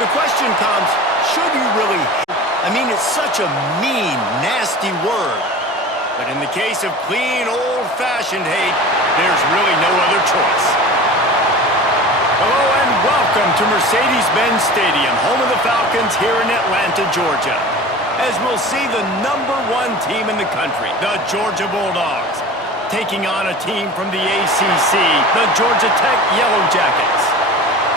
The question comes, should you really? I mean, it's such a mean, nasty word. But in the case of clean, old-fashioned hate, there's really no other choice. Hello and welcome to Mercedes-Benz Stadium, home of the Falcons here in Atlanta, Georgia. As we'll see the #1 team in the country, the Georgia Bulldogs, taking on a team from the ACC, the Georgia Tech Yellow Jackets.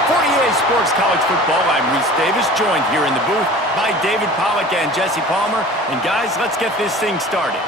For EA Sports College Football, I'm Reese Davis, joined here in the booth by David Pollack and Jesse Palmer. And guys, let's get this thing started.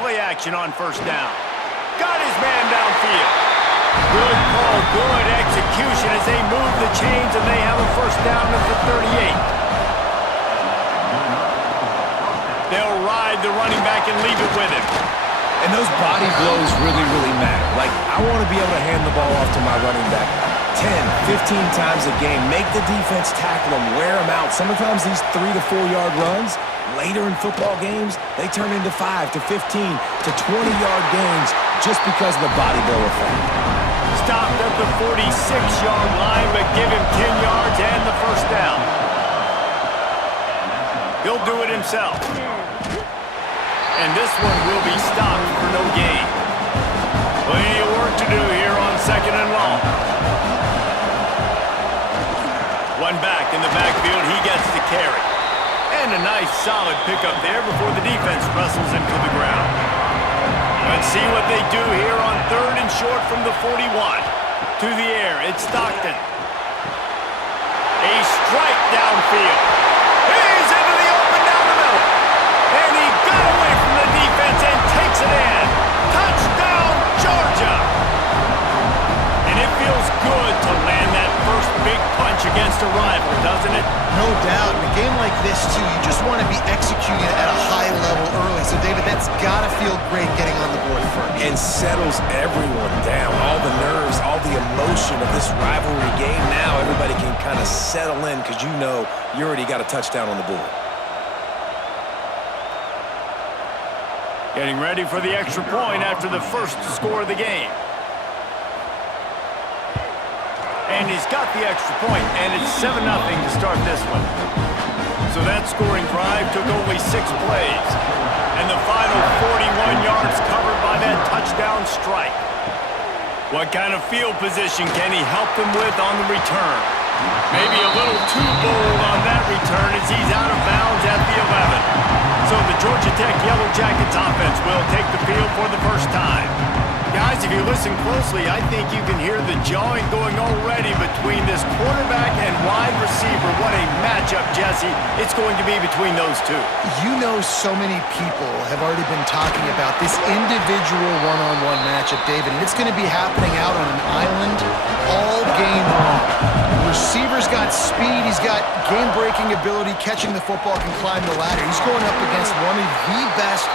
Play action on first down. Got his man downfield. Good call, good execution as they move the chains and they have a first down at the 38. They'll ride the running back and leave it with him. And those body blows really matter. Like, I want to be able to hand the ball off to my running back 10, 15 times a game. Make the defense tackle them, wear them out. Sometimes these 3 to 4 yard runs, later in football games, they turn into 5 to 15 to 20-yard gains just because of the body blow effect. Stopped at the 46-yard line, but give him 10 yards and the first down. He'll do it himself. And this one will be stopped for no gain. Plenty of work to do here on second and long. One back in the backfield, he gets the carry. And a nice solid pickup there before the defense wrestles him to the ground. Let's see what they do here on third and short from the 41. To the air, it's Stockton. A strike downfield. He's into the open down the middle. And he got away from the defense and takes it in. Touchdown, Georgia! And it feels good to land that first big punch against a rival, doesn't it? No doubt. In a game like this, too, you just want to be executing at a high level early. So, David, that's got to feel great getting on the board first. And settles everyone down. All the nerves, all the emotion of this rivalry game. Now everybody can kind of settle in because you know you already got a touchdown on the board. Getting ready for the extra point after the first score of the game. And he's got the extra point, and it's 7-0 to start this one. So that scoring drive took only 6 plays. And the final 41 yards covered by that touchdown strike. What kind of field position can he help them with on the return? Maybe a little too bold on that return as he's out of bounds at the 11. So the Georgia Tech Yellow Jackets offense will take the field for the first time. Guys, if you listen closely, I think you can hear the jawing going already between this quarterback and wide receiver. What a matchup, Jesse, it's going to be between those two. You know, so many people have already been talking about this individual one-on-one matchup, David, and it's going to be happening out on an island all game long. The receiver's got speed, he's got game-breaking ability, catching the football, can climb the ladder. He's going up against one of the best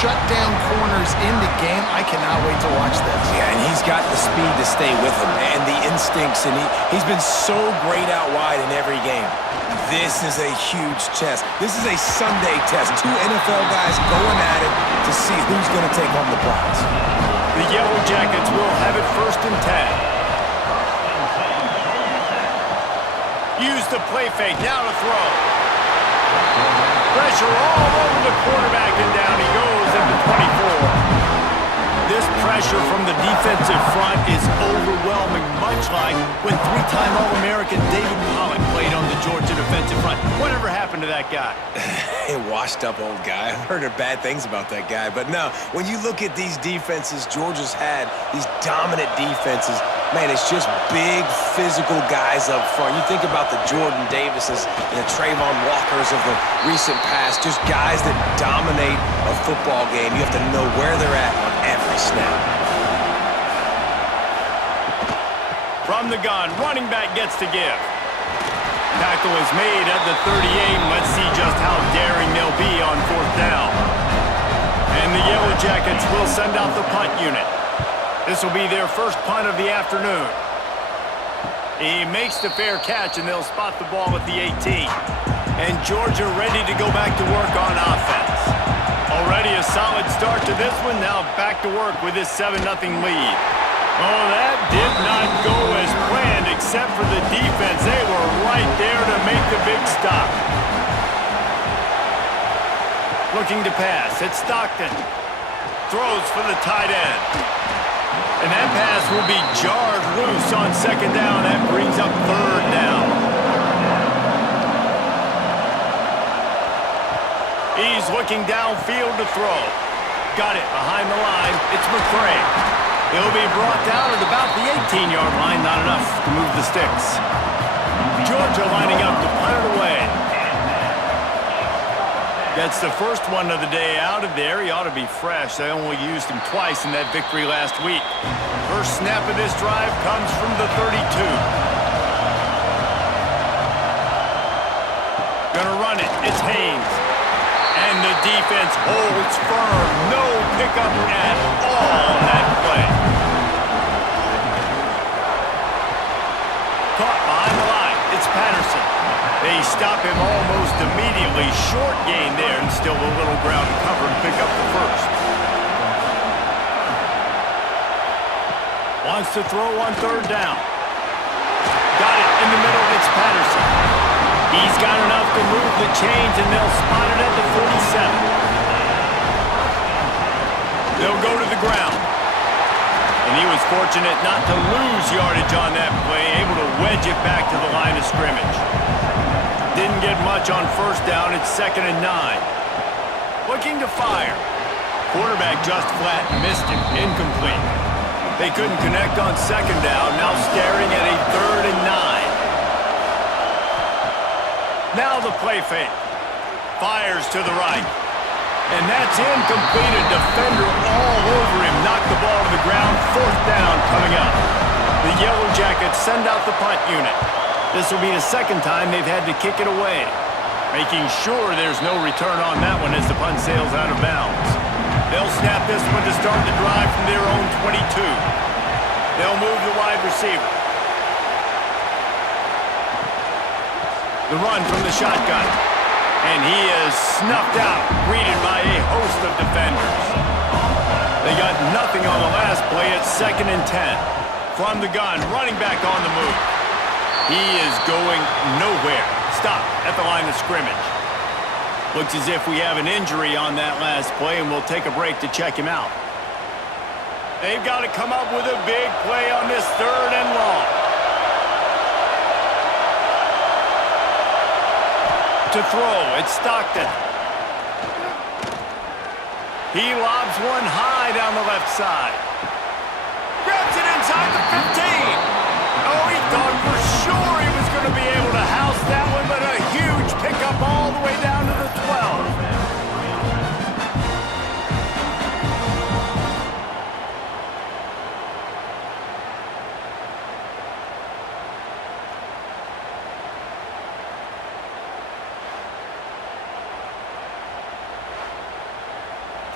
shut down corners in the game. I cannot wait to watch this. Yeah, and he's got the speed to stay with him and the instincts, and he's been so great out wide in every game. This is a huge test. This is a Sunday test. Two NFL guys going at it to see who's going to take home the prize. The Yellow Jackets will have it 1st and 10. Use the play fake, now to throw. Pressure all over the quarterback, and down he goes at the 24. This pressure from the defensive front is overwhelming, much like when 3-time All-American David Pollock played on the Georgia defensive front. Whatever happened to that guy? A washed-up old guy. I've heard bad things about that guy. But no, when you look at these defenses Georgia's had, these dominant defenses, man, it's just big, physical guys up front. You think about the Jordan Davises and the Trayvon Walkers of the recent past, just guys that dominate a football game. You have to know where they're at on every snap. From the gun, running back gets to give. Tackle is made at the 38, and let's see just how daring they'll be on 4th down. And the Yellow Jackets will send out the punt unit. This will be their first punt of the afternoon. He makes the fair catch, and they'll spot the ball at the 18. And Georgia ready to go back to work on offense. Already a solid start to this one. Now back to work with this 7-0 lead. Oh, that did not go as planned, except for the defense. They were right there to make the big stop. Looking to pass. It's Stockton. Throws for the tight end. And that pass will be jarred loose on 2nd down. That brings up 3rd down. He's looking downfield to throw. Got it behind the line. It's McCray. He'll be brought down at about the 18-yard line. Not enough to move the sticks. Georgia lining up to punt it away. That's the first one of the day out of there. He ought to be fresh. They only used him twice in that victory last week. First snap of this drive comes from the 32. Gonna run it. It's Haynes. And the defense holds firm. No pickup at all on that play. Caught behind the line. It's Patterson. They stop him almost immediately. Short gain there, and still a little ground to cover and pick up the first. Wants to throw on 3rd down. Got it in the middle. It's Patterson. He's got enough to move the chains, and they'll spot it at the 47. They'll go to the ground. And he was fortunate not to lose yardage on that play, able to wedge it back to the line of scrimmage. Didn't get much on 1st down. It's 2nd and 9. Looking to fire. Quarterback just flat missed him. Incomplete. They couldn't connect on 2nd down. Now staring at a 3rd and 9. Now the play fake. Fires to the right. And that's incomplete. A defender all over him. Knocked the ball to the ground. 4th down coming up. The Yellow Jackets send out the punt unit. This will be the 2nd time they've had to kick it away. Making sure there's no return on that one as the punt sails out of bounds. They'll snap this one to start the drive from their own 22. They'll move the wide receiver. The run from the shotgun. And he is snuffed out, greeted by a host of defenders. They got nothing on the last play. It's 2nd and 10. From the gun, running back on the move. He is going nowhere. Stop at the line of scrimmage. Looks as if we have an injury on that last play, and we'll take a break to check him out. They've got to come up with a big play on this 3rd and long. To throw, it's Stockton. He lobs one high down the left side. Grabs it inside the 15. Oh, he thought for sure he was going to be able to house that one, but a huge pickup all the way down to the 12.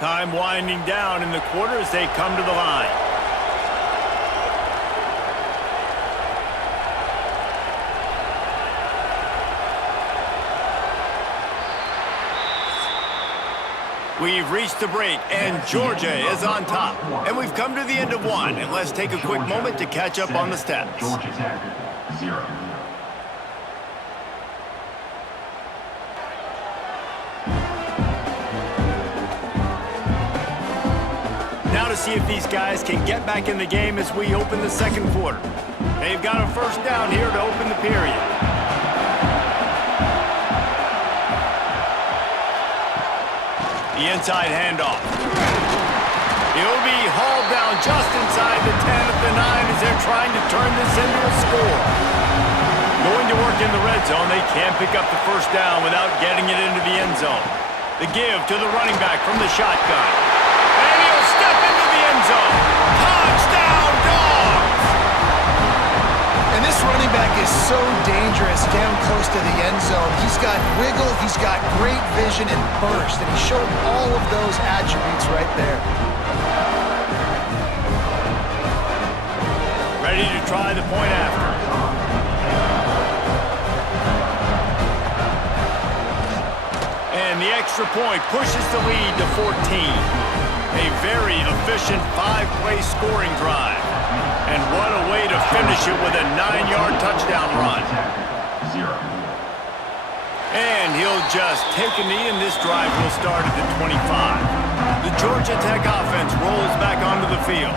Time winding down in the quarter as they come to the line. We've reached the break, and Georgia is on top. And we've come to the end of one, and let's take a quick moment to catch up on the stats. Georgia Tech, 0. Now to see if these guys can get back in the game as we open the second quarter. They've got a first down here to open the period. The inside handoff. He'll be hauled down just inside the 10 at the 9 as they're trying to turn this into a score. Going to work in the red zone, they can't pick up the first down without getting it into the end zone. The give to the running back from the shotgun. And he'll step into the end zone. Touchdown, Dogs! And this running back is so dangerous down close to the end zone. He's got wiggle, he's got great vision and burst, and he showed all of those attributes right there. Ready to try the point after. And the extra point pushes the lead to 14. A very efficient 5-play scoring drive. And what a way to finish it with a 9-yard touchdown run. 0. And he'll just take a knee, and this drive will start at the 25. The Georgia Tech offense rolls back onto the field.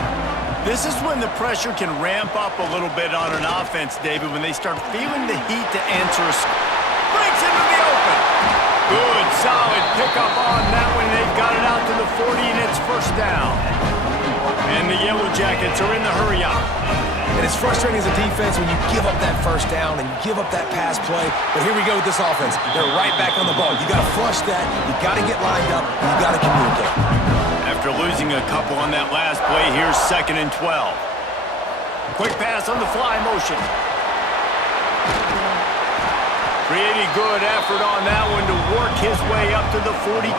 This is when the pressure can ramp up a little bit on an offense, David, when they start feeling the heat to answer a score. Breaks into the open. Good, solid pickup on that one. They've got it out to the 40, and it's first down. And the Yellow Jackets are in the hurry-up. And it's frustrating as a defense when you give up that first down and you give up that pass play. But here we go with this offense. They're right back on the ball. You got to flush that. You got to get lined up. You got to communicate. After losing a couple on that last play, here's 2nd and 12. Quick pass on the fly motion. Pretty good effort on that one to work his way up to the 42.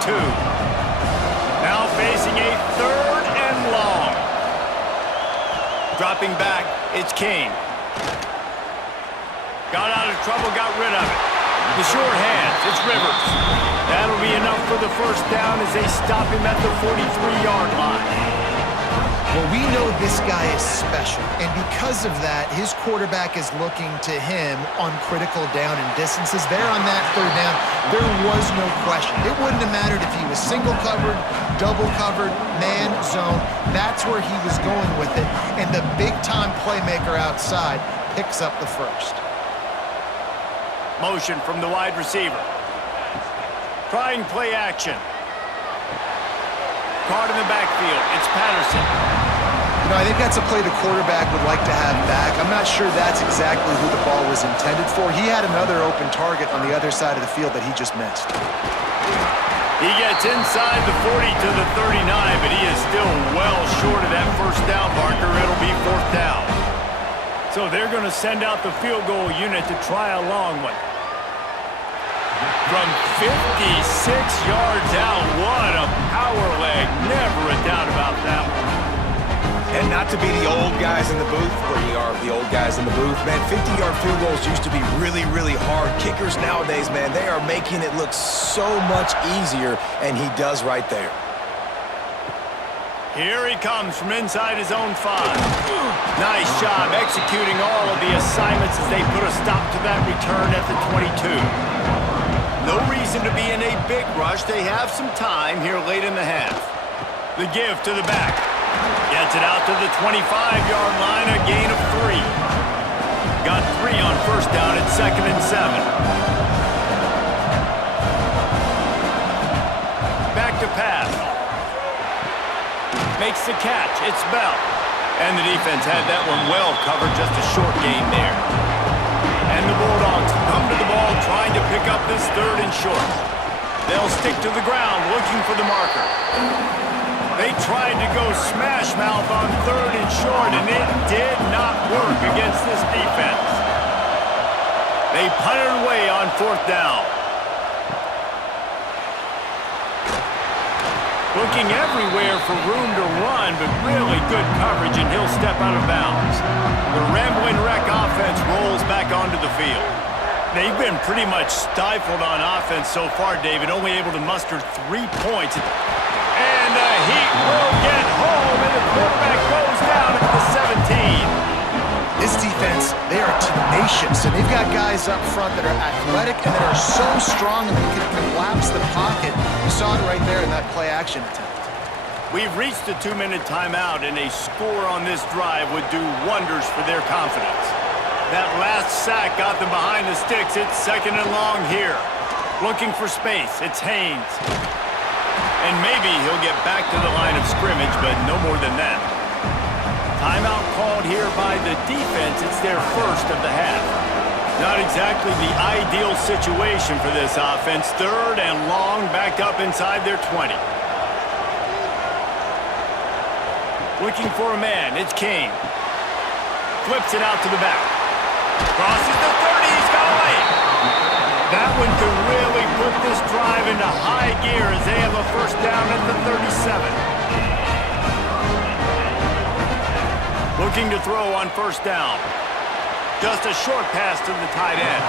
Now facing a 3rd and long. Dropping back, it's King. Got out of trouble, got rid of it. The short hands, it's Rivers. That'll be enough for the first down as they stop him at the 43-yard line. Well, we know this guy is special, and because of that, his quarterback is looking to him on critical down and distances. There on that 3rd down, there was no question. It wouldn't have mattered if he was single covered, double covered, man, zone. That's where he was going with it, and the big-time playmaker outside picks up the first. Motion from the wide receiver. Trying play action. Caught in the backfield. It's Patterson. You know, I think that's a play the quarterback would like to have back. I'm not sure that's exactly who the ball was intended for. He had another open target on the other side of the field that he just missed. He gets inside the 40 to the 39, but he is still well short of that first down marker. It'll be 4th down. So they're going to send out the field goal unit to try a long one. From 56 yards out, what a power leg. Never a doubt about that one. And not to be the old guys in the booth, where we are the old guys in the booth, man, 50-yard field goals used to be really, really hard. Kickers nowadays, man, they are making it look so much easier, and he does right there. Here he comes from inside his own 5. Nice job executing all of the assignments as they put a stop to that return at the 22. No reason to be in a big rush. They have some time here late in the half. The give to the back. Gets it out to the 25-yard line, a gain of 3. Got 3 on first down at 2nd and 7. Back to pass. Makes the catch. It's Bell. And the defense had that one well covered, just a short gain there. And the Bulldogs come to the ball trying to pick up this 3rd and short. They'll stick to the ground looking for the marker. They tried to go smash mouth on 3rd and short, and it did not work against this defense. They punted away on 4th down. looking everywhere for room to run, but really good coverage, and he'll step out of bounds. The Rambling Wreck offense rolls back onto the field. They've been pretty much stifled on offense so far, David, only able to muster 3 points. And the Heat will get home, and the quarterback goes down at the 17. This defense, they are tenacious, and they've got guys up front that are athletic and that are so strong and they can collapse the pocket. You saw it right there in that play-action attempt. We've reached a 2-minute timeout, and a score on this drive would do wonders for their confidence. That last sack got them behind the sticks. It's 2nd and long here. Looking for space. It's Haynes. And maybe he'll get back to the line of scrimmage, but no more than that. Timeout called here by the defense. It's their first of the half. Not exactly the ideal situation for this offense. 3rd and long, back up inside their 20. Looking for a man. It's Kane. Flips it out to the back. Crosses the 30. He's got away. That one could really put this drive into high gear as they have a first down at the 37. Looking to throw on first down. Just a short pass to the tight end.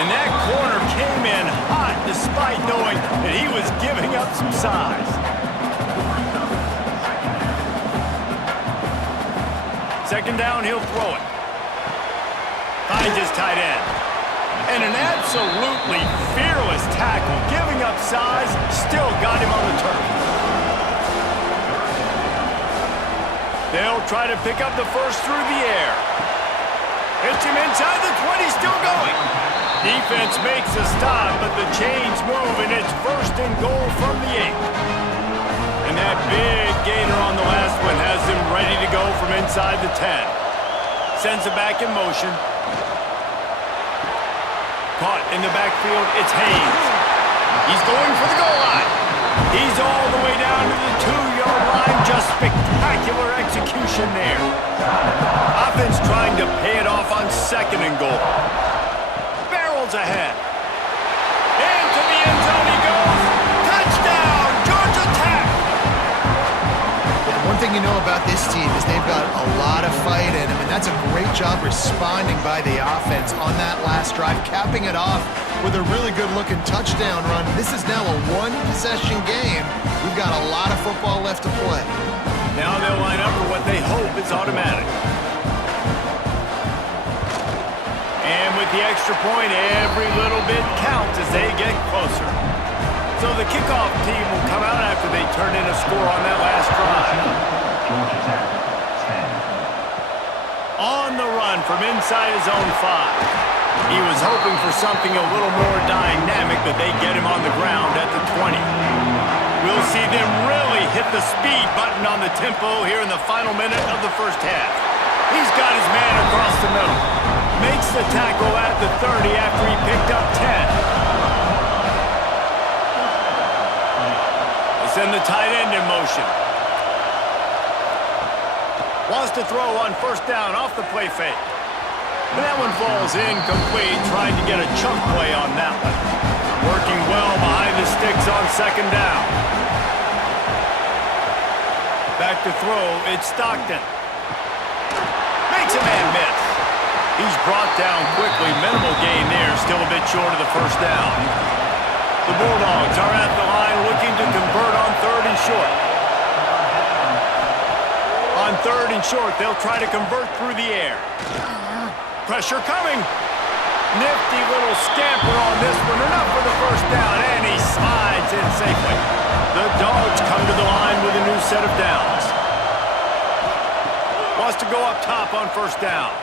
And that corner came in hot despite knowing that he was giving up some size. 2nd down, he'll throw it. Finds his tight end. And an absolutely fearless tackle, giving up size, still got him on the turf. They'll try to pick up the first through the air. Hits him inside the 20, still going. Defense makes a stop, but the chains move, and it's 1st and goal from the 8. And that big gainer on the last one has them ready to go from inside the 10. Sends it back in motion. Caught in the backfield, it's Haynes. He's going for the goal line. He's all the way down to the 2-yard line. Just spectacular execution there. Offense trying to pay it off on 2nd and goal. Barrels ahead. Into the end zone he goes. Touchdown, Georgia Tech. One thing you know about this team is they've got a lot of fight in them, and that's a great job responding by the offense on that last drive, capping it off with a really good-looking touchdown run. This is now a 1-possession game. We've got a lot of football left to play. Now they'll line up for what they hope is automatic. And with the extra point, every little bit counts as they get closer. So the kickoff team will come out after they turn in a score on that last drive. On the run from inside his own 5. He was hoping for something a little more dynamic, but they get him on the ground at the 20. We'll see them really hit the speed button on the tempo here in the final minute of the first half. He's got his man across the middle. Makes the tackle at the 30 after he picked up 10. They send the tight end in motion. Wants to throw on first down off the play fake. But that one falls incomplete, trying to get a chunk play on that one. Working well behind the sticks on 2nd down. Back to throw, it's Stockton. Makes a man miss. He's brought down quickly. Minimal gain there, still a bit short of the first down. The Bulldogs are at the line looking to convert on 3rd and short. On 3rd and short, they'll try to convert through the air. Pressure coming. Nifty little scamper on this one. Enough for the first down, and he slides in safely. The Dogs come to the line with a new set of downs. Wants to go up top on first down.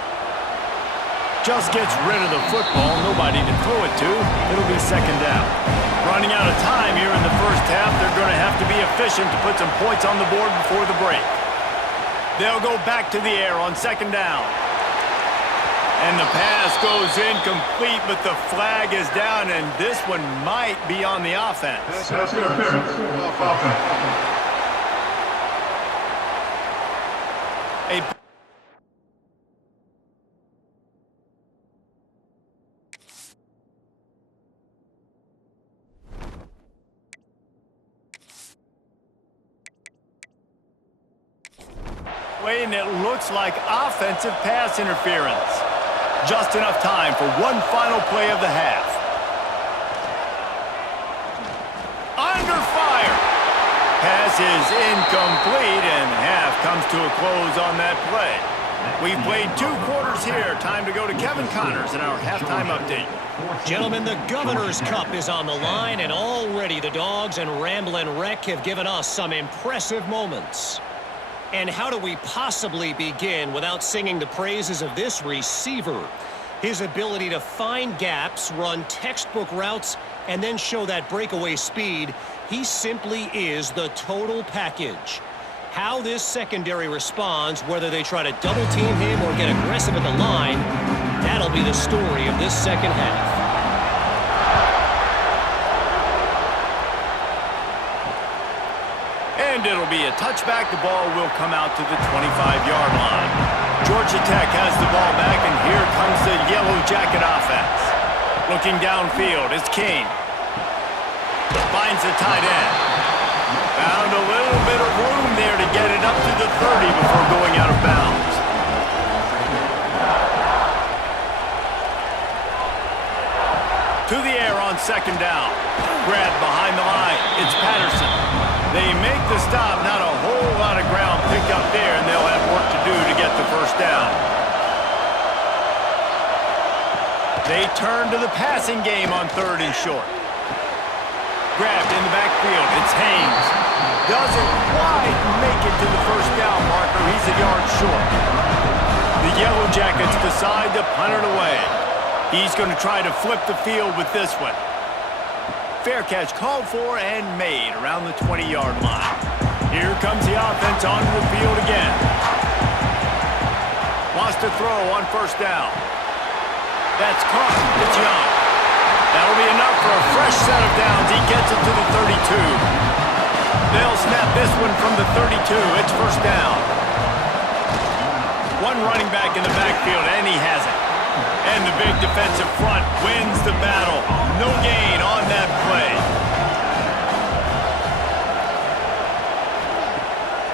Just gets rid of the football. Nobody to throw it to. It'll be 2nd down. Running out of time here in the first half. They're going to have to be efficient to put some points on the board before the break. They'll go back to the air on 2nd down. And the pass goes incomplete, but the flag is down, and this one might be on the offense. That's interference off offense. A Way, and it looks like offensive pass interference. Just enough time for one final play of the half. Under fire. Pass is incomplete, and half comes to a close on that play. We've played 2 quarters here. Time to go to Kevin Connors in our halftime update. Gentlemen, the Governor's Cup is on the line, and already the Dogs and Ramblin' Wreck have given us some impressive moments. And how do we possibly begin without singing the praises of this receiver? His ability to find gaps, run textbook routes, and then show that breakaway speed. He simply is the total package. How this secondary responds, whether they try to double-team him or get aggressive at the line, that'll be the story of this second half. And it'll be a touchback. The ball will come out to the 25-yard line. Georgia Tech has the ball back, and here comes the Yellow Jacket offense. Looking downfield, it's King. Finds the tight end. Found a little bit of room there to get it up to the 30 before going out of bounds. To the air on second down. Grabbed behind the line. It's Patterson. They make the stop. Not a whole lot of ground picked up there, and they'll have work to do to get the first down. They turn to the passing game on 3rd and short. Grabbed in the backfield. It's Haynes. Doesn't quite make it to the first down marker. He's a yard short. The Yellow Jackets decide to punt it away. He's going to try to flip the field with this one. Fair catch called for and made around the 20-yard line. Here comes the offense onto the field again. Wants to throw on 1st down. That's caught. It's Young. That'll be enough for a fresh set of downs. He gets it to the 32. They'll snap this one from the 32. It's 1st down. One running back in the backfield, and he has it. And the big defensive front wins the battle. No gain on that play.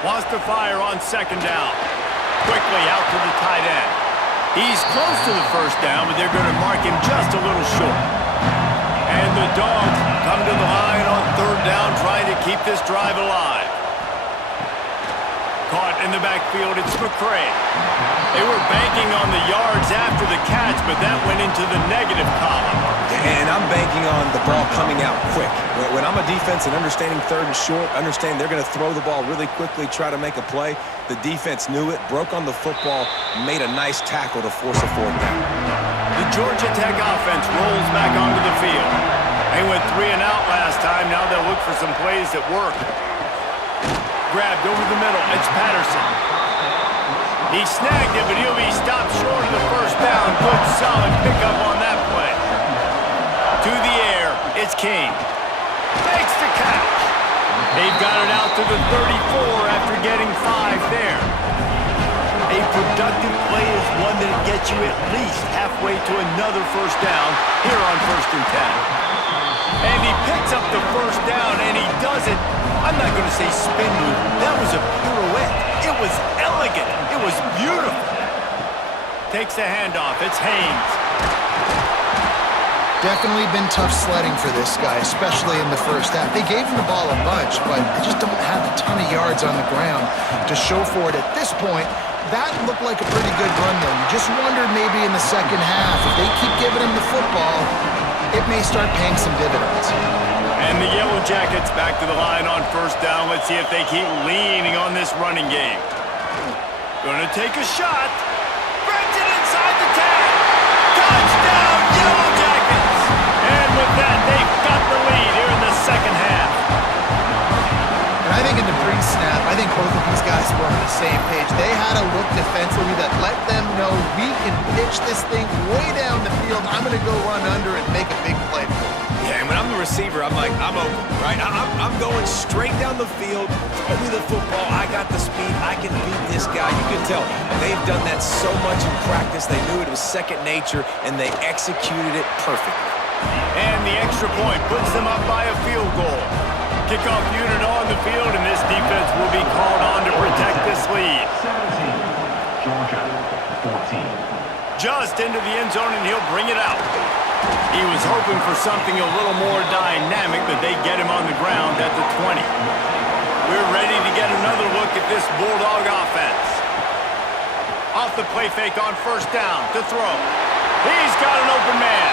Wants to fire on 2nd down. Quickly out to the tight end. He's close to the 1st down, but they're going to mark him just a little short. And the Dogs come to the line on 3rd down, trying to keep this drive alive. Caught in the backfield, it's McCray. They were banking on the yards after the catch, but that went into the negative column. And I'm banking on the ball coming out quick. When I'm a defense and understanding 3rd and short, understanding they're going to throw the ball really quickly, try to make a play, the defense knew it, broke on the football, made a nice tackle to force a 4th down. The Georgia Tech offense rolls back onto the field. They went 3 and out last time. Now they'll look for some plays that work. Grabbed over the middle. It's Patterson. He snagged it, but he'll be stopped short of the 1st down. Good, solid pickup on that play. To the air, it's King. Makes the catch. They've got it out to the 34 after getting 5 there. A productive play is one that gets you at least halfway to another 1st down here on 1st and 10. And he picks up the 1st down, and he does it. I'm not going to say spin move. That was a pirouette. It was elegant. It was beautiful. Takes the handoff. It's Haynes. Definitely been tough sledding for this guy, especially in the 1st half. They gave him the ball a bunch, but they just don't have a ton of yards on the ground to show for it. At this point, that looked like a pretty good run, though. You just wondered maybe in the 2nd half, if they keep giving him the football, it may start paying some dividends. And the Yellow Jackets back to the line on 1st down. Let's see if they keep leaning on this running game. Gonna take a shot. Brings it inside the 10. Touchdown, Yellow Jackets! And with that, they've got the lead here in the 2nd half. And I think in the pre-snap, I think both of these guys were on the same page. They had a look defensively that let them know we can pitch this thing way down the field. I'm going to go run under and make a big play for it. Yeah, and when I'm the receiver, I'm like, I'm open, right? I'm going straight down the field. Throw me the football. I got the speed. I can beat this guy. You can tell they've done that so much in practice. They knew it was second nature, and they executed it perfectly. And the extra point puts them up by a field goal. Kickoff unit on the field, and this defense will be called on to protect this lead. just into the end zone, and he'll bring it out. He was hoping for something a little more dynamic, but they get him on the ground at the 20. We're ready to get another look at this Bulldog offense. Off the play fake on first down to throw. He's got an open man.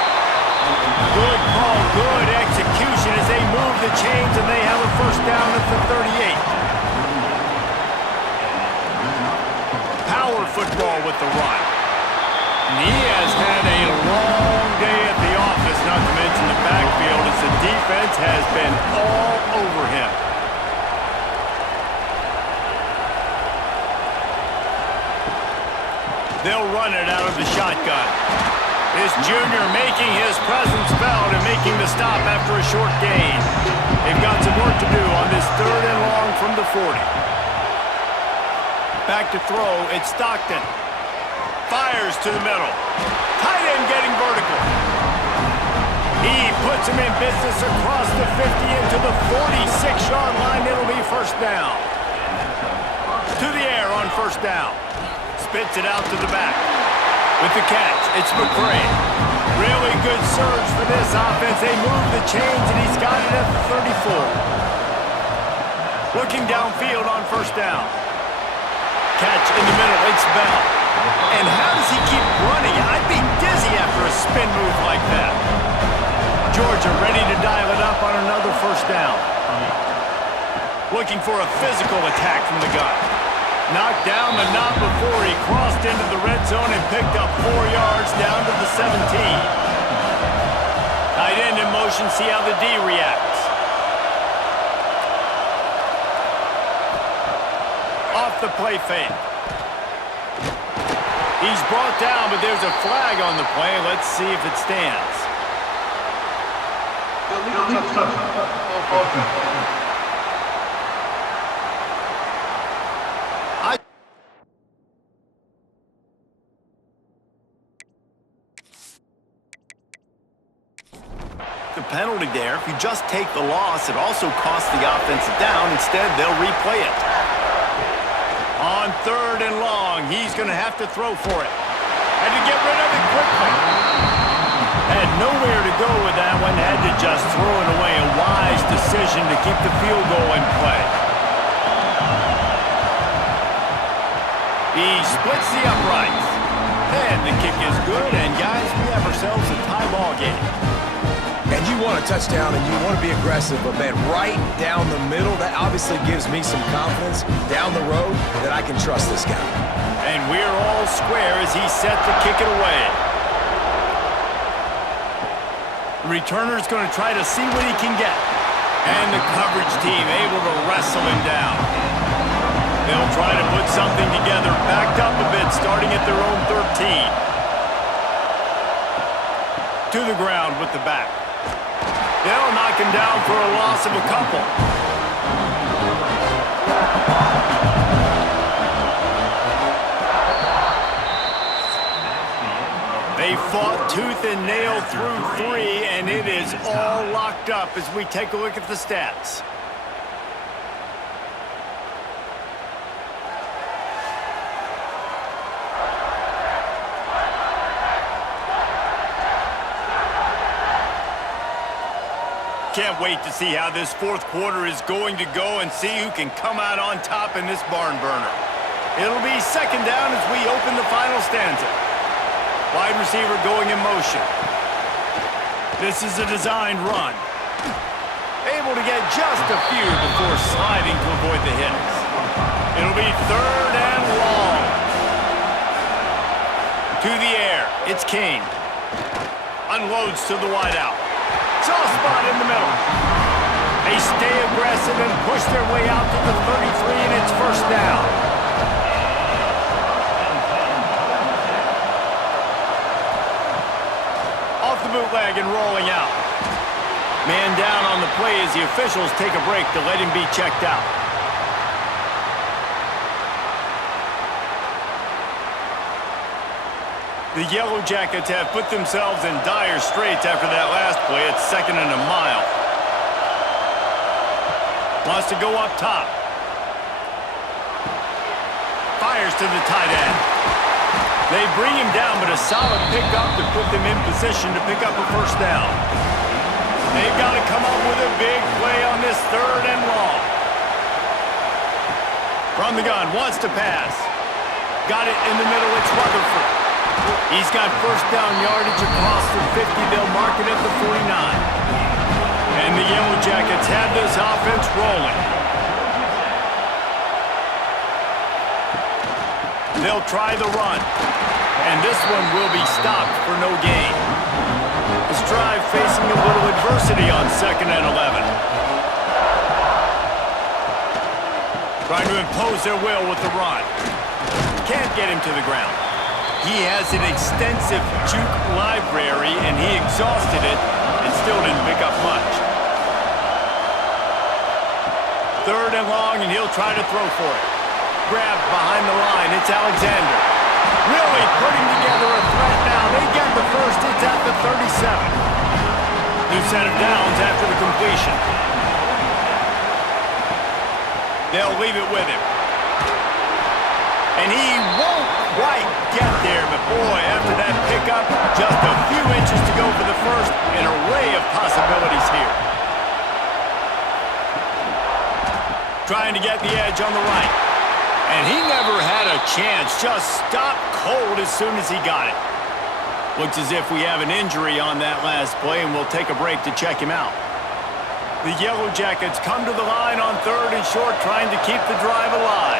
Good call, good execution as they move the chains, and they have a first down at the 38. Power football with the run. And he has had a long day at the office, not to mention the backfield, as the defense has been all over him. They'll run it out of the shotgun. This junior making his presence felt and making the stop after a short gain. They've got some work to do on this 3rd and long from the 40. Back to throw, it's Stockton. Fires to the middle. Tight end getting vertical. He puts him in business across the 50 into the 46-yard line. It'll be first down. To the air on first down. Spits it out to the back. With the catch, it's McCray. Really good surge for this offense. They move the chains, and he's got it at the 34. Looking downfield on first down. Catch in the middle, it's Bell. And how does he keep running? I'd be dizzy after a spin move like that. Georgia ready to dial it up on another first down. Looking for a physical attack from the gun. Knocked down the knob before he crossed into the red zone and picked up 4 yards down to the 17. Tight end in motion, see how the D reacts. Off the play fake. He's brought down, but there's a flag on the play. Let's see if it stands. The penalty there, if you just take the loss, it also costs the offense a down. Instead, they'll replay it. On 3rd and long, he's going to have to throw for it. Had to get rid of it quickly. Had nowhere to go with that one. Had to just throw it away. A wise decision to keep the field goal in play. He splits the uprights. And the kick is good. And guys, we have ourselves a tie ball game. And you want a touchdown and you want to be aggressive, but man, right down the middle, that obviously gives me some confidence down the road that I can trust this guy. And we're all square as he's set to kick it away. The returner's going to try to see what he can get. And the coverage team able to wrestle him down. They'll try to put something together, backed up a bit, starting at their own 13. To the ground with the back. They'll knock him down for a loss of a couple. They fought tooth and nail through 3, and it is all locked up as we take a look at the stats. Can't wait to see how this 4th quarter is going to go and see who can come out on top in this barn burner. It'll be 2nd down as we open the final stanza. Wide receiver going in motion. This is a designed run. Able to get just a few before sliding to avoid the hits. It'll be 3rd and long. To the air, it's Kane. Unloads to the wideout. Soft spot in the middle. They stay aggressive and push their way out to the 33, and it's first down. Off the bootleg and rolling out. Man down on the play as the officials take a break to let him be checked out. The Yellow Jackets have put themselves in dire straits after that last play. It's 2nd and a mile. Wants to go up top. Fires to the tight end. They bring him down, but a solid pickup to put them in position to pick up a first down. They've got to come up with a big play on this 3rd and long. From the gun, wants to pass. Got it in the middle, it's Rutherford. He's got first down yardage across the 50. They'll mark it at the 49. And the Yellow Jackets have this offense rolling. They'll try the run. And this one will be stopped for no gain. This drive facing a little adversity on 2nd and 11. Trying to impose their will with the run. Can't get him to the ground. He has an extensive juke library, and he exhausted it and still didn't pick up much. 3rd and long, and he'll try to throw for it. Grabbed behind the line. It's Alexander. Really putting together a threat now. They get the first. It's at the 37. New set of downs after the completion. They'll leave it with him. And he won't quite get there, but boy, after that pickup, just a few inches to go for the first. An array of possibilities here. Trying to get the edge on the right. And he never had a chance. Just stopped cold as soon as he got it. Looks as if we have an injury on that last play, and we'll take a break to check him out. The Yellow Jackets come to the line on 3rd and short, trying to keep the drive alive.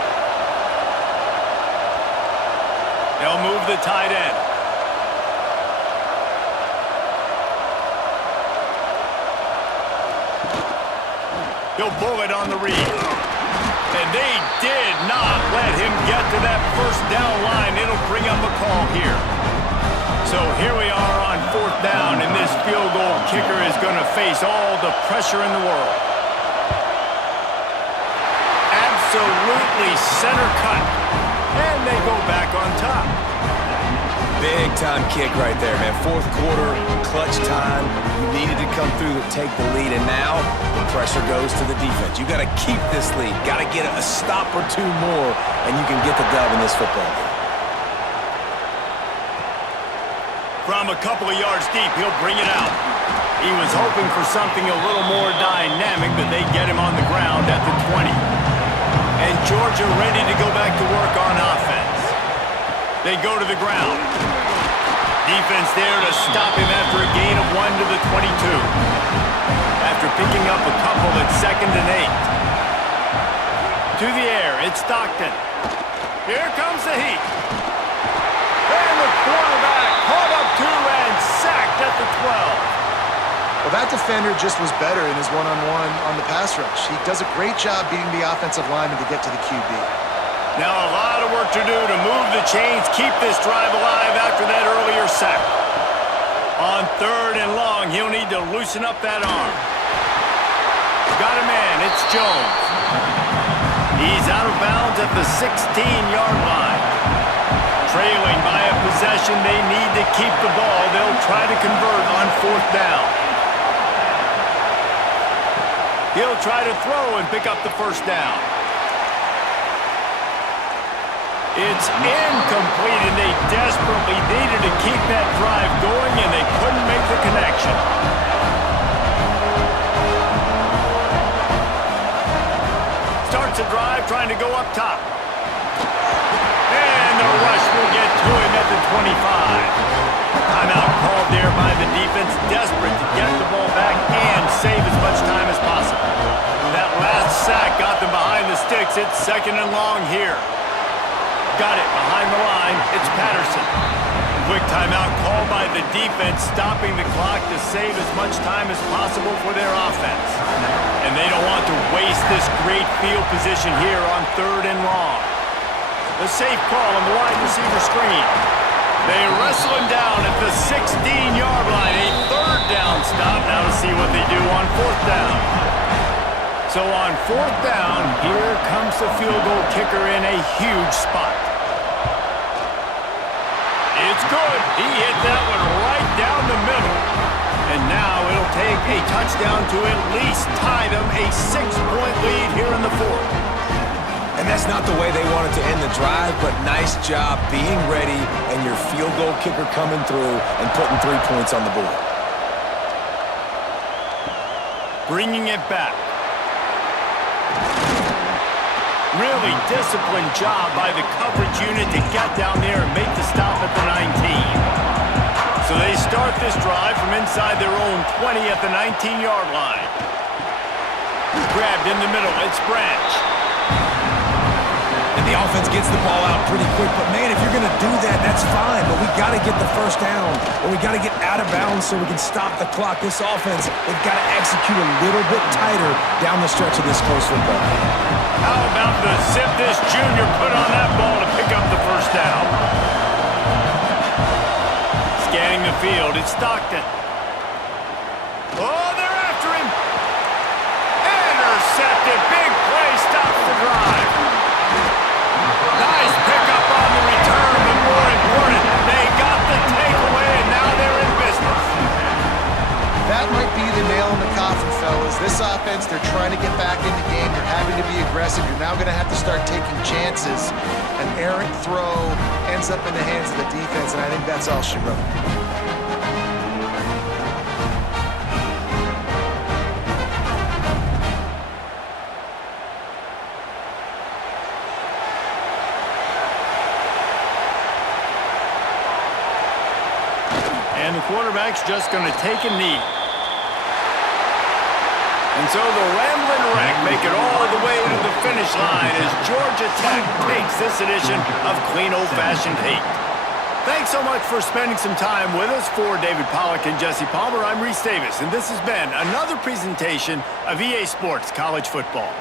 They'll move the tight end. He'll pull it on the read. And they did not let him get to that first down line. It'll bring up a call here. So here we are on 4th down, and this field goal kicker is going to face all the pressure in the world. Absolutely center cut. And they go back on top. Big time kick right there, man. 4th quarter, clutch time. You needed to come through to take the lead, and now the pressure goes to the defense. You got to keep this lead. Got to get a stop or two more, and you can get the dub in this football game. From a couple of yards deep, he'll bring it out. He was hoping for something a little more dynamic, but they get him on the ground at the 20. And Georgia ready to go back to work on offense. They go to the ground. Defense there to stop him after a gain of 1 to the 22. After picking up a couple at 2nd and 8. To the air, it's Stockton. Here comes the heat. And the quarterback caught up 2 and sacked at the 12. Well, that defender just was better in his one-on-one on the pass rush. He does a great job beating the offensive lineman to get to the QB. Now a lot of work to do to move the chains, keep this drive alive after that earlier sack. On 3rd and long, he'll need to loosen up that arm. Got a man, it's Jones. He's out of bounds at the 16-yard line. Trailing by a possession, they need to keep the ball. They'll try to convert on 4th down. He'll try to throw and pick up the first down. It's incomplete, and they desperately needed to keep that drive going, and they couldn't make the connection. Starts a drive trying to go up top. And the rush will get to him at the 25. Timeout called there by the defense, desperate to get the ball back and save as much time as possible. That last sack got them behind the sticks. It's 2nd and long here. Got it behind the line. It's Patterson. Quick timeout called by the defense, stopping the clock to save as much time as possible for their offense. And they don't want to waste this great field position here on 3rd and long. The safe call on the wide receiver screen. They wrestle him down at the 16-yard line. A 3rd down stop. Now to see what they do on 4th down. So on 4th down, here comes the field goal kicker in a huge spot. It's good. He hit that one right down the middle. And now it'll take a touchdown to at least tie them a 6-point lead here in the 4th. And that's not the way they wanted to end the drive, but nice job being ready and your field goal kicker coming through and putting 3 points on the board. Bringing it back. Really disciplined job by the coverage unit to get down there and make the stop at the 19. So they start this drive from inside their own 20 at the 19-yard line. Grabbed in the middle, it's Branch. And the offense gets the ball out pretty quick, but man, if you're going to do that, that's fine. But we got to get the first down, or we got to get out of bounds so we can stop the clock. This offense, they've got to execute a little bit tighter down the stretch of this close football. How about the zip this junior put on that ball to pick up the first down? Scanning the field, it's Stockton. Oh, they're after him. Intercepted, big play, stops the drive. Nice pickup on the return, but more important, they got the takeaway, and now they're in business. That might be the nail in the coffin, fellas. This offense, they're trying to get back in the game. They're having to be aggressive. You're now going to have to start taking chances. An errant throw ends up in the hands of the defense, and I think that's all she wrote. And the quarterback's just going to take a knee. And so the Ramblin' Wreck make it all the way to the finish line as Georgia Tech takes this edition of Clean Old-Fashioned Hate. Thanks so much for spending some time with us. For David Pollack and Jesse Palmer, I'm Reese Davis, and this has been another presentation of EA Sports College Football.